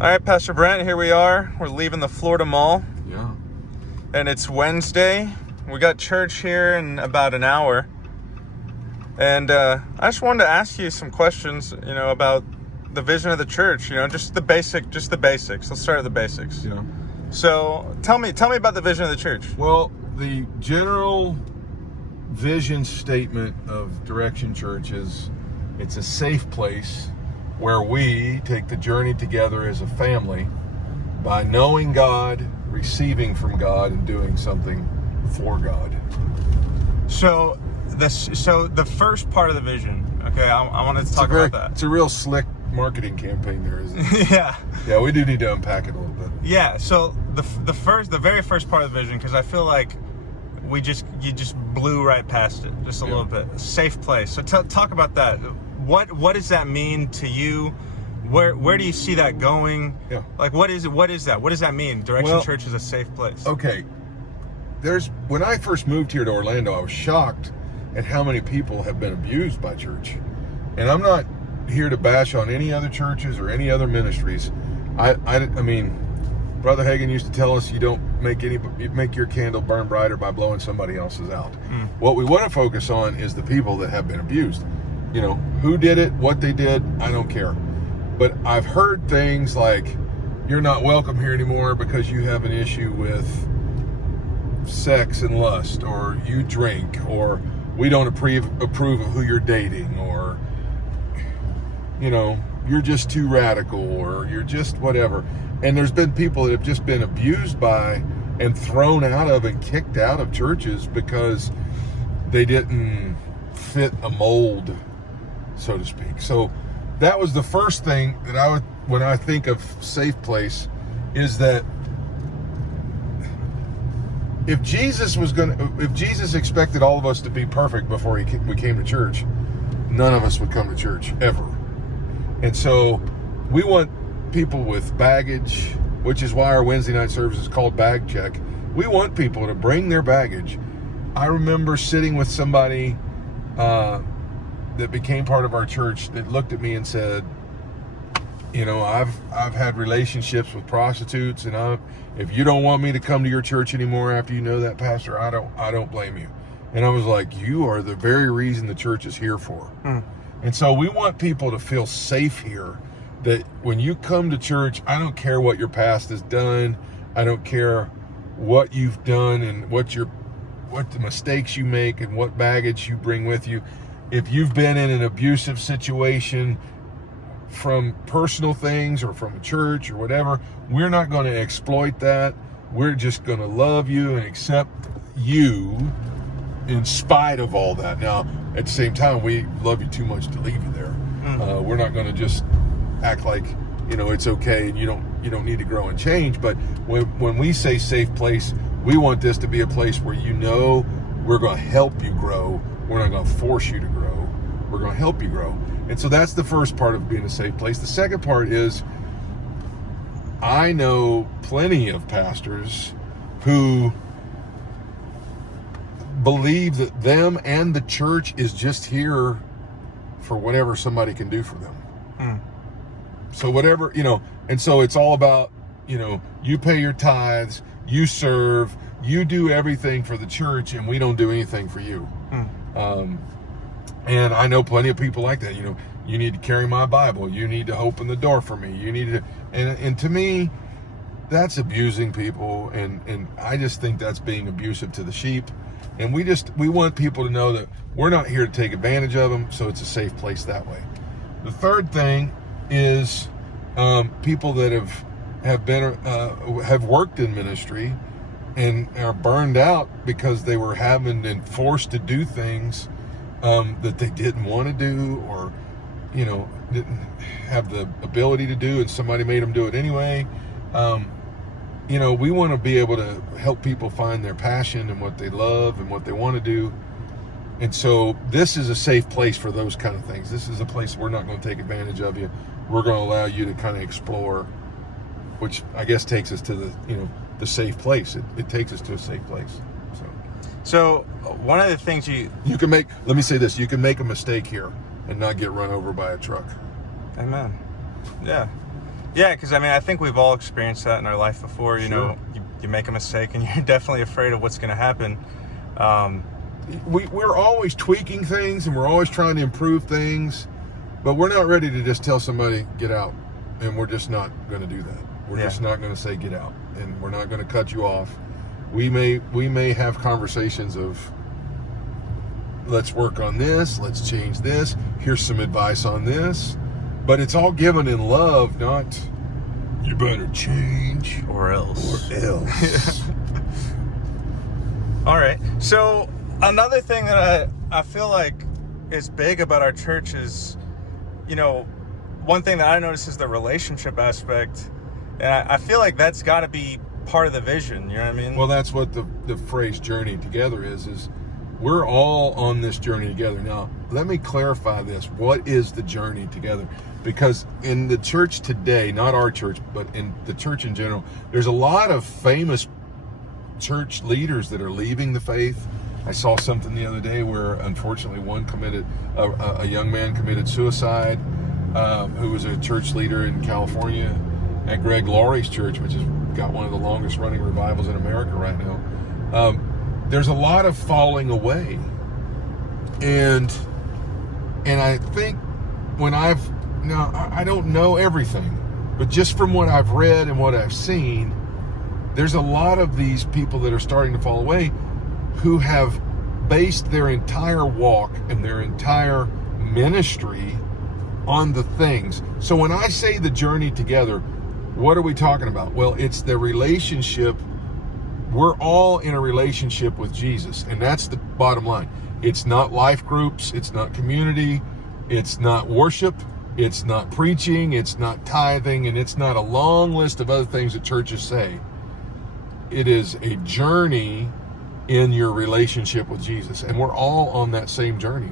All right, Pastor Brent, here we are. We're leaving the Florida Mall. Yeah. And it's Wednesday. We got church here in about an hour. And I just wanted to ask you some questions, about the vision of the church, just the basics. Let's start at the basics. Yeah. So tell me about the vision of the church. Well, the general vision statement of Direction Church is it's a safe place where we take the journey together as a family by knowing God, receiving from God, and doing something for God. So the first part of the vision, okay, I wanted to talk about that. It's a real slick marketing campaign there, isn't it? Yeah. Yeah, we do need to unpack it a little bit. Yeah, so the very first part of the vision, because I feel like you just blew right past it just a little bit. Safe place. So talk about that. What does that mean to you? Where do you see that going? Yeah. Like what is it? What is that? What does that mean? Direction Church is a safe place. Okay. When I first moved here to Orlando, I was shocked at how many people have been abused by church. And I'm not here to bash on any other churches or any other ministries. I mean, Brother Hagin used to tell us you don't make your candle burn brighter by blowing somebody else's out. What we want to focus on is the people that have been abused. Who did it, what they did, I don't care. But I've heard things like, you're not welcome here anymore because you have an issue with sex and lust, or you drink, or we don't approve of who you're dating, or, you're just too radical, or you're just whatever. And there's been people that have just been abused by and thrown out of and kicked out of churches because they didn't fit a mold, so to speak. So that was the first thing that when I think of safe place, is that if Jesus expected all of us to be perfect before we came to church, none of us would come to church ever. And so we want people with baggage, which is why our Wednesday night service is called Bag Check. We want people to bring their baggage. I remember sitting with somebody that became part of our church that looked at me and said, I've had relationships with prostitutes, and if you don't want me to come to your church anymore after you know that, Pastor, I don't blame you. And I was like, you are the very reason the church is here for. And so we want people to feel safe here, that when you come to church, I don't care what your past has done. I don't care what you've done and what the mistakes you make and what baggage you bring with you. If you've been in an abusive situation from personal things or from a church or whatever, we're not going to exploit that. We're just going to love you and accept you in spite of all that. Now, at the same time, we love you too much to leave you there. We're not going to just act like it's okay and you don't need to grow and change. But when we say safe place, we want this to be a place where we're going to help you grow. We're not going to force you to grow. We're going to help you grow. And so that's the first part of being a safe place. The second part is, I know plenty of pastors who believe that them and the church is just here for whatever somebody can do for them. So whatever, and so it's all about, you pay your tithes, you serve, you do everything for the church, and we don't do anything for you. And I know plenty of people like that. You need to carry my Bible. You need to open the door for me. You need to, and to me, that's abusing people. And I just think that's being abusive to the sheep. And we want people to know that we're not here to take advantage of them. So it's a safe place that way. The third thing is people that have worked in ministry and are burned out because they were been forced to do things that they didn't want to do, or didn't have the ability to do, and somebody made them do it anyway. We want to be able to help people find their passion and what they love and what they want to do. And so this is a safe place for those kind of things. This is a place we're not going to take advantage of you. We're going to allow you to kind of explore, which I guess takes us to the safe place. It takes us to a safe place. So one of the things you can make, let me say this, you can make a mistake here and not get run over by a truck. Amen. Yeah. Yeah, because I mean, I think we've all experienced that in our life before. You Sure. know, you make a mistake and you're definitely afraid of what's going to happen. We're always tweaking things and we're always trying to improve things, but we're not ready to just tell somebody get out, and we're just not going to do that. We're Yeah. just not going to say get out, and we're not going to cut you off. We may have conversations of, let's work on this, let's change this, here's some advice on this, but it's all given in love, not you better change Or else. or else. All right. So another thing that I feel like is big about our church is, you know, one thing that I notice is the relationship aspect. And I feel like that's got to be part of the vision. You know what I mean? Well, that's what the phrase journey together is we're all on this journey together. Now, let me clarify this. What is the journey together? Because in the church today, not our church, but in the church in general, there's a lot of famous church leaders that are leaving the faith. I saw something the other day where unfortunately a young man committed suicide, who was a church leader in California at Greg Laurie's church, which has got one of the longest running revivals in America right now. There's a lot of falling away. And I think I don't know everything, but just from what I've read and what I've seen, there's a lot of these people that are starting to fall away who have based their entire walk and their entire ministry on the things. So when I say the journey together, what are we talking about? Well, it's the relationship. We're all in a relationship with Jesus, and that's the bottom line. It's not life groups, it's not community, it's not worship, it's not preaching, it's not tithing, and it's not a long list of other things that churches say. It is a journey in your relationship with Jesus, and we're all on that same journey.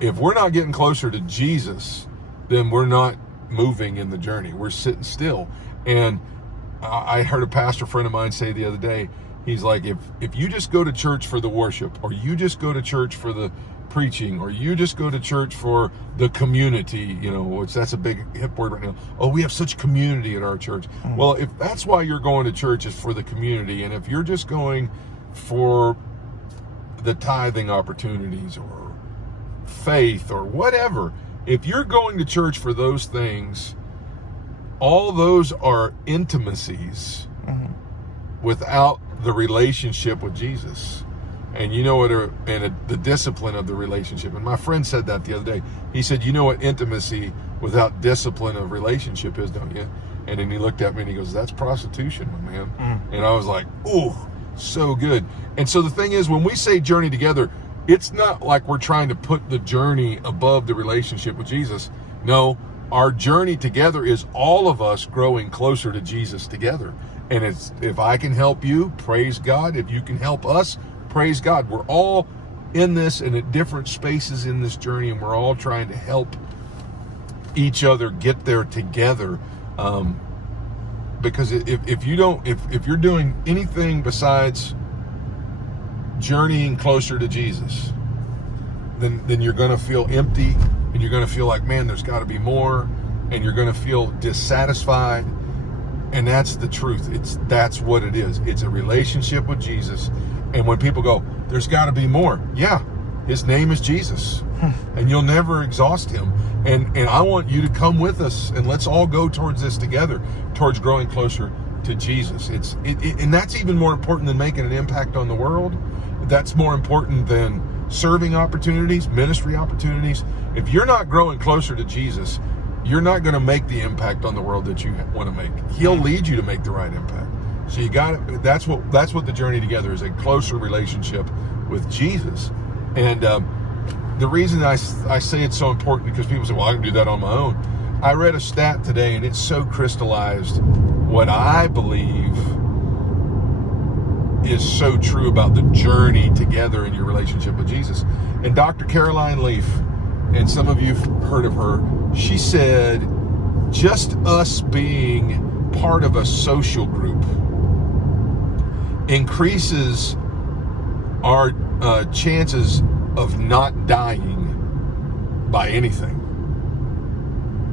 If we're not getting closer to Jesus, then we're not moving in the journey. We're sitting still. And I heard a pastor friend of mine say the other day, he's like, if you just go to church for the worship, or you just go to church for the preaching, or you just go to church for the community, which that's a big hip word right now. Oh, we have such community at our church. Well, if that's why you're going to church is for the community, and if you're just going for the tithing opportunities or faith or whatever, if you're going to church for those things, all those are intimacies without the relationship with Jesus. And you know what, the discipline of the relationship. And my friend said that the other day. He said, you know what intimacy without discipline of relationship is, don't you? And then he looked at me and he goes, that's prostitution, my man. And I was like, ooh, so good. And so the thing is, when we say journey together, it's not like we're trying to put the journey above the relationship with Jesus. No, our journey together is all of us growing closer to Jesus together. And it's, if I can help you, praise God. If you can help us, praise God. We're all in this and at different spaces in this journey, and we're all trying to help each other get there together. Because if you're doing anything besides journeying closer to Jesus, then you're going to feel empty, and you're going to feel like, man, there's got to be more, and you're going to feel dissatisfied. And that's the truth. That's what it is. It's a relationship with Jesus. And when people go, there's got to be more. Yeah, his name is Jesus. And you'll never exhaust him. And I want you to come with us, and let's all go towards this together, towards growing closer to Jesus. And that's even more important than making an impact on the world. That's more important than serving opportunities, ministry opportunities. If you're not growing closer to Jesus, you're not going to make the impact on the world that you want to make. He'll lead you to make the right impact. So you got it. That's what the journey together is, a closer relationship with Jesus. And the reason I say it's so important, because people say, well, I can do that on my own. I read a stat today, and it so crystallized what I believe is so true about the journey together in your relationship with Jesus. And Dr. Caroline Leaf, and some of you've heard of her, she said, just us being part of a social group increases our chances of not dying by anything.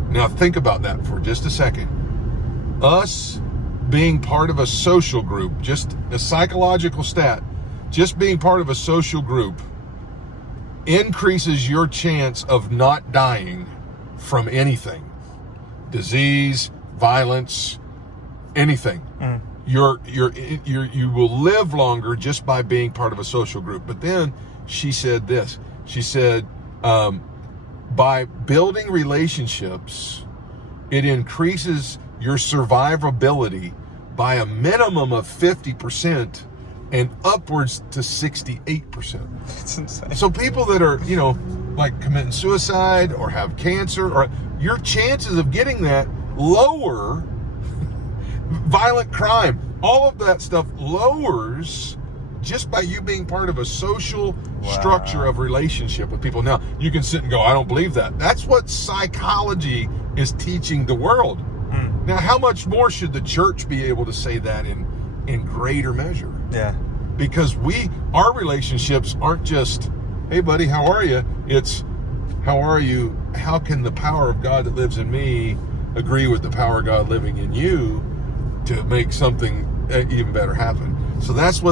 Now think about that for just a second. us being part of a social group, just a psychological stat, just being part of a social group increases your chance of not dying from anything. Disease, violence, anything. You will live longer just by being part of a social group. But then she said this. She said, by building relationships, it increases your survivability by a minimum of 50% and upwards to 68%. It's insane. So people that are, like committing suicide or have cancer, or your chances of getting that lower, violent crime, all of that stuff lowers just by you being part of a social structure of relationship with people. Now, you can sit and go, I don't believe that. That's what psychology is teaching the world. Now, how much more should the church be able to say that in greater measure? Yeah. Because our relationships aren't just, hey buddy, how are you? It's, how are you? How can the power of God that lives in me agree with the power of God living in you to make something even better happen? So that's what